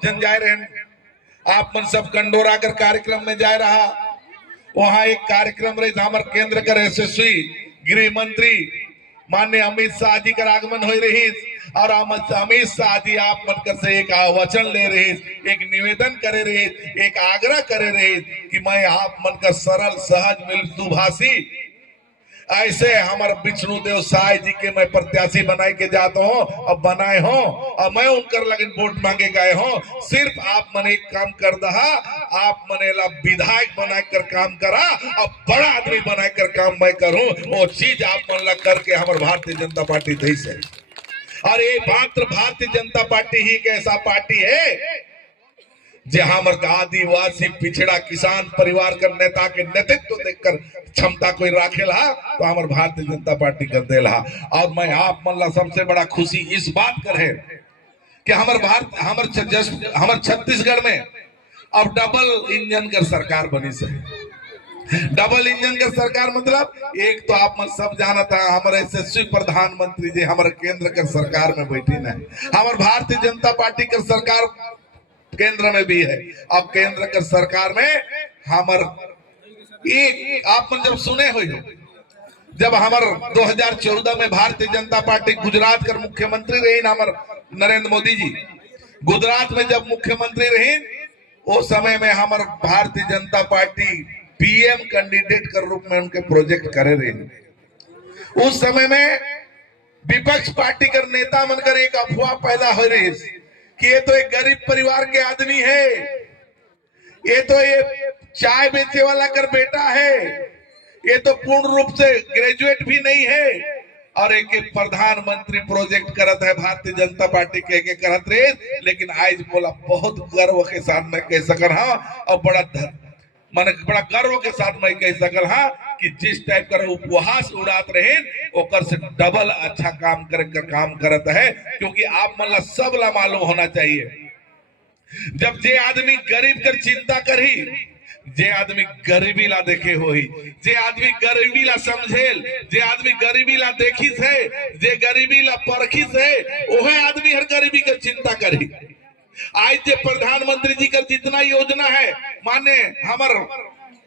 बहुत जन जाए रहे। आप मन सब कंडोरा कर कार्यक्रम में जाए रहा। वहां एक कार्यक्रम रहे हमारे केंद्र कर यशस्वी गृह मंत्री माननीय अमित शाह जी का आगमन हो रही और अमित शाह जी आप मनकर से एक वचन ले रहे, एक निवेदन करे रहे, एक आग्रह करे रहे कि मैं आप मनकर सरल सहज मृदुभाषी ऐसे हमारे विष्णु देव साय जी के मैं प्रत्याशी बनाए के जाता हूँ अब बनाए हो और मैं उनकर लगन वोट मांगे गए हो। सिर्फ आप मन एक काम कर दहा, आप मनेला विधायक बनाए कर काम करा और बड़ा आदमी बनाए कर काम मैं करूं। वो चीज आप मन ला करके हमारे भारतीय जनता पार्टी थी से। और ये मात्र भारतीय जनता पार्टी ही एक ऐसा पार्टी है जहां आदिवासी पिछड़ा किसान परिवार का नेता के नेतृत्व देखकर क्षमता कोई राखेला तो हमारे भारतीय जनता पार्टी कर देला। और मैं आप मन ला सबसे बड़ा खुशी इस बात कर है कि हमारे छत्तीसगढ़ में अब डबल इंजन कर सरकार बनी से। डबल इंजन का सरकार मतलब एक तो आप सब जाना था हमारे यशस्वी प्रधानमंत्री जी हमारे केंद्र का सरकार में बैठी ना, हमारे भारतीय जनता पार्टी का सरकार केंद्र में भी है। अब केंद्र का सरकार में हमार एक आप जब सुने हो जब हमार 2014 में भारतीय जनता पार्टी गुजरात कर मुख्यमंत्री रही हमार नरेंद्र मोदी जी गुजरात में जब मुख्यमंत्री रही उस समय में हमार Bharatiya Janata party PM candidate के रूप में उनके प्रोजेक्ट करे रही। उस समय में विपक्ष पार्टी का नेता बनकर एक अफवाह पैदा हो रही कि ये तो एक गरीब परिवार के आदमी है, ये तो ये चाय बेचे वाला कर बेटा है, ये तो पूर्ण रूप से ग्रेजुएट भी नहीं है और एक प्रधानमंत्री प्रोजेक्ट करत है भारतीय जनता पार्टी के एक करत रहे। लेकिन आज बोला बहुत गर्व के साथ मैं कह सकल हाँ और बड़ा गर्व के साथ मैं कह सकल हाँ कि जिस टाइप का उपहास उड़ात रहे ओकर से डबल अच्छा काम काम करत है। क्योंकि आप मन ला सब ला मालूम होना चाहिए जब जे आदमी गरीब कर चिंता करी, जे आदमी गरीबी ला देखे होई, जे आदमी गरीबी ला समझेल, जे आदमी गरीबी ला देखी से, जे गरीबी ला परखी से ओहे आदमी हर गरीबी कर चिंता करी। आज जे प्रधानमंत्री जी का जितना योजना है माने हमार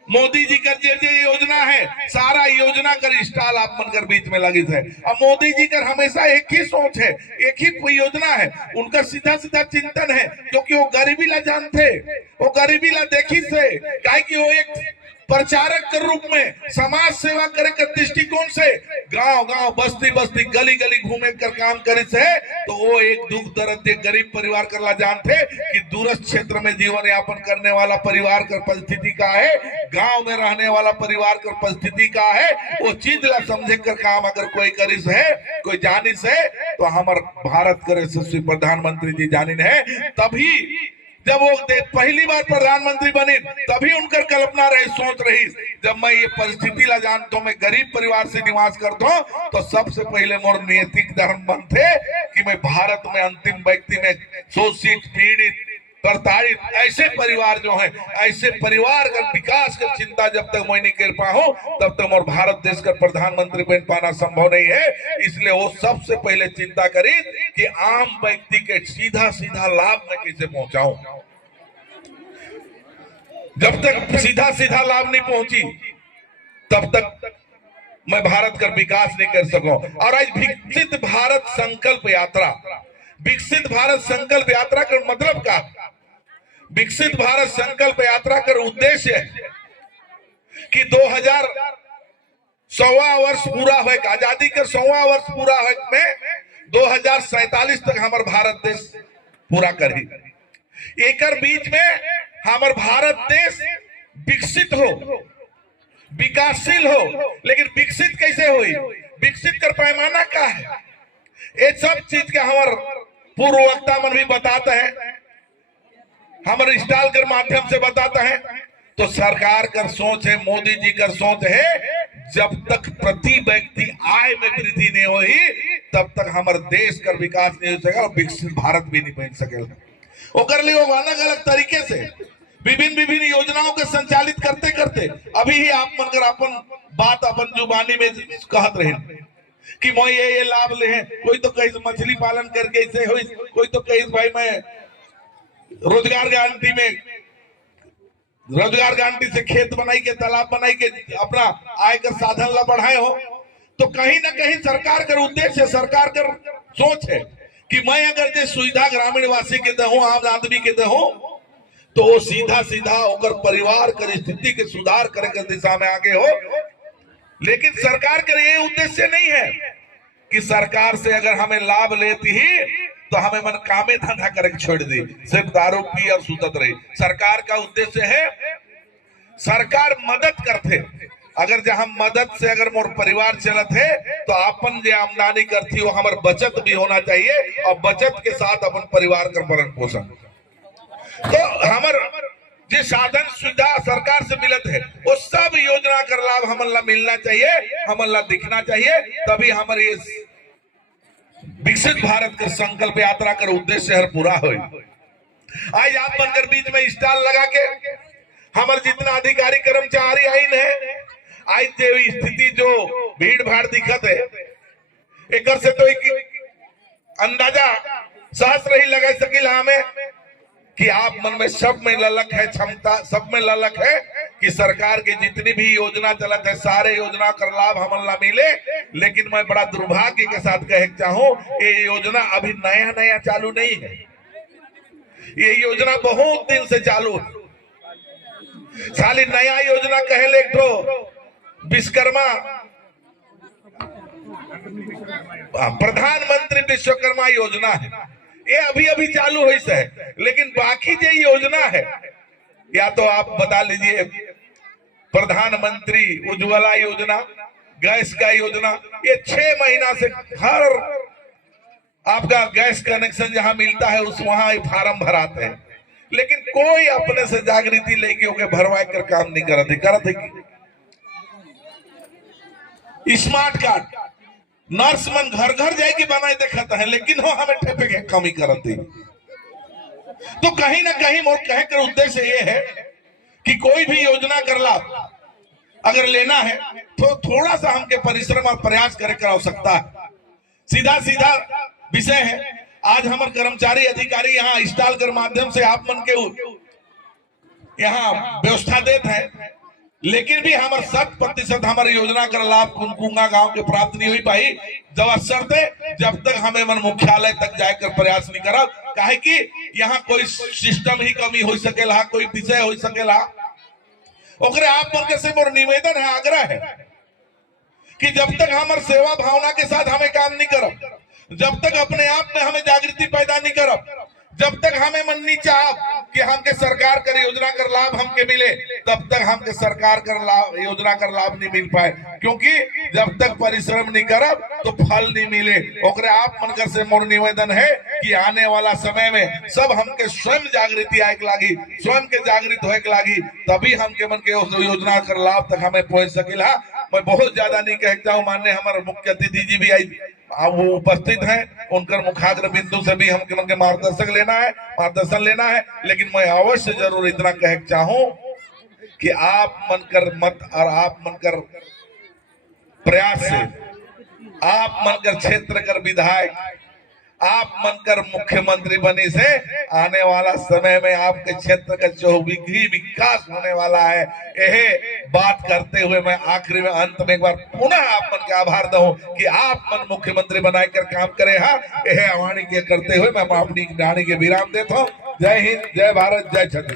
मोदी जी का जे योजना है सारा योजना कर स्टाल आप मनकर बीच में लगी है। अब मोदी जी का हमेशा एक ही सोच है, एक ही कोई योजना है, उनका सीधा सीधा चिंतन है क्योंकि वो गरीबी ला जानते, वो गरीबी ला देखी से क्या कि वो एक प्रचारक के रूप में समाज सेवा करे के दृष्टिकोण से गांव गांव बस्ती बस्ती गली गली घूमे कर काम करे से तो वो एक दुख दर्द गरीब परिवार करला जानते कि दूरस्थ क्षेत्र में जीवन यापन करने वाला परिवार का परिस्थिति का है, गांव में रहने वाला परिवार का परिस्थिति का है। वो चीज ला समझे कर काम अगर कोई करिस है कोई जानिस है तो हमारे भारत के यशस्वी प्रधानमंत्री जी जानिन है। तभी जब वो पहली बार प्रधानमंत्री बने तभी उनकर कल्पना रही सोच रही जब मैं ये परिस्थिति ला जानता हूँ मैं गरीब परिवार से निवास करता हूँ तो सबसे पहले मोर नैतिक धर्म बनते कि मैं भारत में अंतिम व्यक्ति में शोषित पीड़ित प्रताड़ित ऐसे परिवार जो है ऐसे परिवार का विकास की चिंता जब तक मैं नहीं कर पाऊं तब तक और भारत देश का प्रधानमंत्री बन पाना संभव नहीं है। इसलिए वो सबसे पहले चिंता करी कि आम व्यक्ति के सीधा सीधा लाभ में कैसे पहुंचाऊं। जब तक सीधा सीधा लाभ नहीं पहुंची तब तक मैं भारत का विकास नहीं कर सकूं। और आज विकसित भारत संकल्प यात्रा, विकसित भारत संकल्प यात्रा का मतलब क्या? विकसित भारत संकल्प यात्रा का उद्देश्य है कि 2000 वर्ष पूरा हो आजादी का 100वां वर्ष पूरा हो में 2047 तक हमारे भारत देश पूरा करी। एक बीच में हमारे भारत देश विकसित हो विकासशील हो। लेकिन विकसित कैसे हुई, विकसित कर पैमाना क्या है, ये सब चीज के हमारे पूर्व वक्ता मन भी बताते हैं, हमारे स्टॉल के माध्यम से बताता है। तो सरकार का सोच है, मोदी जी का सोच है जब तक प्रति व्यक्ति आय में वृद्धि नहीं होगी तब तक हमारे देश का विकास नहीं हो सकेगा और विकसित भारत भी नहीं बन सकेगा। वो कर लिए वो अलग अलग तरीके से विभिन्न योजनाओं के संचालित करते करते अभी ही आप मनकर अपन बात अपन जुबानी में कहत रहे कि मैं ये लाभ ले। कोई तो कहीं मछली पालन करके ऐसे हो, कोई तो कहीं भाई मैं रोजगार गारंटी में, रोजगार गारंटी से खेत बनाई के, तालाब बनाई के अपना आय का साधन ला बढ़ाए हो, तो कहीं ना कहीं सरकार का उद्देश्य, सरकार का सोच है कि मैं अगर जो सुविधा ग्रामीण वासी के दहूं, आम आदमी के दहूं, तो वो सीधा सीधा होकर परिवार की स्थिति के सुधार करे के दिशा में आगे हो। लेकिन सरकार का ये उद्देश्य नहीं है कि सरकार से अगर हमें लाभ लेती ही तो हमें मन कामे धंधा करके छोड़ दी, सिर्फ दारू पी और सुतत रही। सरकार का उद्देश्य है, सरकार मदद करते, अगर जहां मदद से अगर मोर परिवार चलत है तो अपन जो आमदनी करती वो हमारे बचत भी होना चाहिए, और बचत के साथ अपन परिवार का भरण पोषण। तो हमार जो साधन सुविधा सरकार से मिलत है वो सब योजना कर लाभ हमला मिलना चाहिए, हमला दिखना चाहिए, तभी हमारे ये विकसित भारत का संकल्प यात्रा का उद्देश्य हर पूरा हो। आज आप बनकर बीच में स्टॉल लगा के हमारे जितना अधिकारी कर्मचारी आई है, आज जो स्थिति जो भीड़ भाड़ दिखत है, एक से तो एक अंदाजा सहस्र ही लगा सकिला हमें कि आप मन में सब में ललक है, क्षमता सब में ललक है कि सरकार की जितनी भी योजना चलत है सारे योजना का लाभ हमला मिले। लेकिन मैं बड़ा दुर्भाग्य के साथ कहे चाहूं, ये योजना अभी नया नया चालू नहीं है, ये योजना बहुत दिन से चालू है। साली नया योजना कहे ले तो विश्वकर्मा, प्रधानमंत्री विश्वकर्मा योजना है, ये अभी अभी चालू हुई है। लेकिन बाकी जो योजना है, या तो आप बता लीजिए प्रधानमंत्री उज्ज्वला योजना, गैस का योजना, ये 6 महीना से हर आपका गैस कनेक्शन जहां मिलता है उस वहां फार्म भराते हैं, लेकिन कोई अपने से जागृति लेके होके भरवाए कर काम नहीं करते। स्मार्ट कार्ड नर्स मन घर घर जाएगी बनाए देखता है, लेकिन वो हमें ठेपे के कमी करती। तो कहीं ना कहीं मोर कहे कर उद्देश्य ये है कि कोई भी योजना कर लाभ अगर लेना है तो थोड़ा सा हमके परिश्रम और प्रयास करे कर आवश्यकता है। सीधा सीधा विषय है, आज हमारे कर्मचारी अधिकारी यहाँ स्टॉल के माध्यम से आप मन के यहाँ व्यवस्था देते हैं, लेकिन भी हमारे 100% हमारी योजना का लाभ कुनकुंगा गांव के प्राप्त नहीं हुई पाई, जब तक हमें मन मुख्यालय तक जाकर प्रयास नहीं करा। काहे कि यहाँ कोई सिस्टम ही कमी हो सकेला, कोई विषय हो सकेला, ओकरे आप मन के से मोर निवेदन है, आग्रह है कि जब तक हमारे सेवा भावना के साथ हमें काम नहीं करब, जब तक अपने आप में हमें जागृति पैदा नहीं करब, जब तक हमें मन नहीं चाह कि हमके सरकार कर योजना कर लाभ हमके मिले, तब तक हमके सरकार कर लाभ योजना कर लाभ नहीं मिल पाए। क्योंकि जब तक परिश्रम नहीं करब तो फल नहीं मिले। ओकरे आप मन कर से मोर निवेदन है कि आने वाला समय में सब हमके स्वयं जागृति आए के लागी, स्वयं के जागृत होए के लागी, तभी हमके मन के योजना कर लाभ तक हमें पहुंच सकेला। मैं बहुत ज्यादा नहीं कहता हूँ, माननीय हमारे मुख्य अतिथि जी भी आई वो उपस्थित हैं, उनकर मुखाग्र बिंदु से भी हमके मन के मार्गदर्शन लेना है। लेकिन मैं अवश्य जरूर इतना कह चाहूं कि आप मनकर मत और आप मनकर प्रयास से, आप मनकर क्षेत्र कर विधायक, आप मनकर मुख्यमंत्री बने से आने वाला समय में आपके क्षेत्र का चौमुखी विकास होने वाला है। यह बात करते हुए मैं आखिरी में अंत में एक बार पुनः आप मन के आभार दूं कि आप मन मुख्यमंत्री बनाकर काम करें। हाँ, यह आह्वान के करते हुए मैं अपनी वाणी के विराम देता हूँ। जय हिंद, जय भारत, जय छत्तीसगढ़।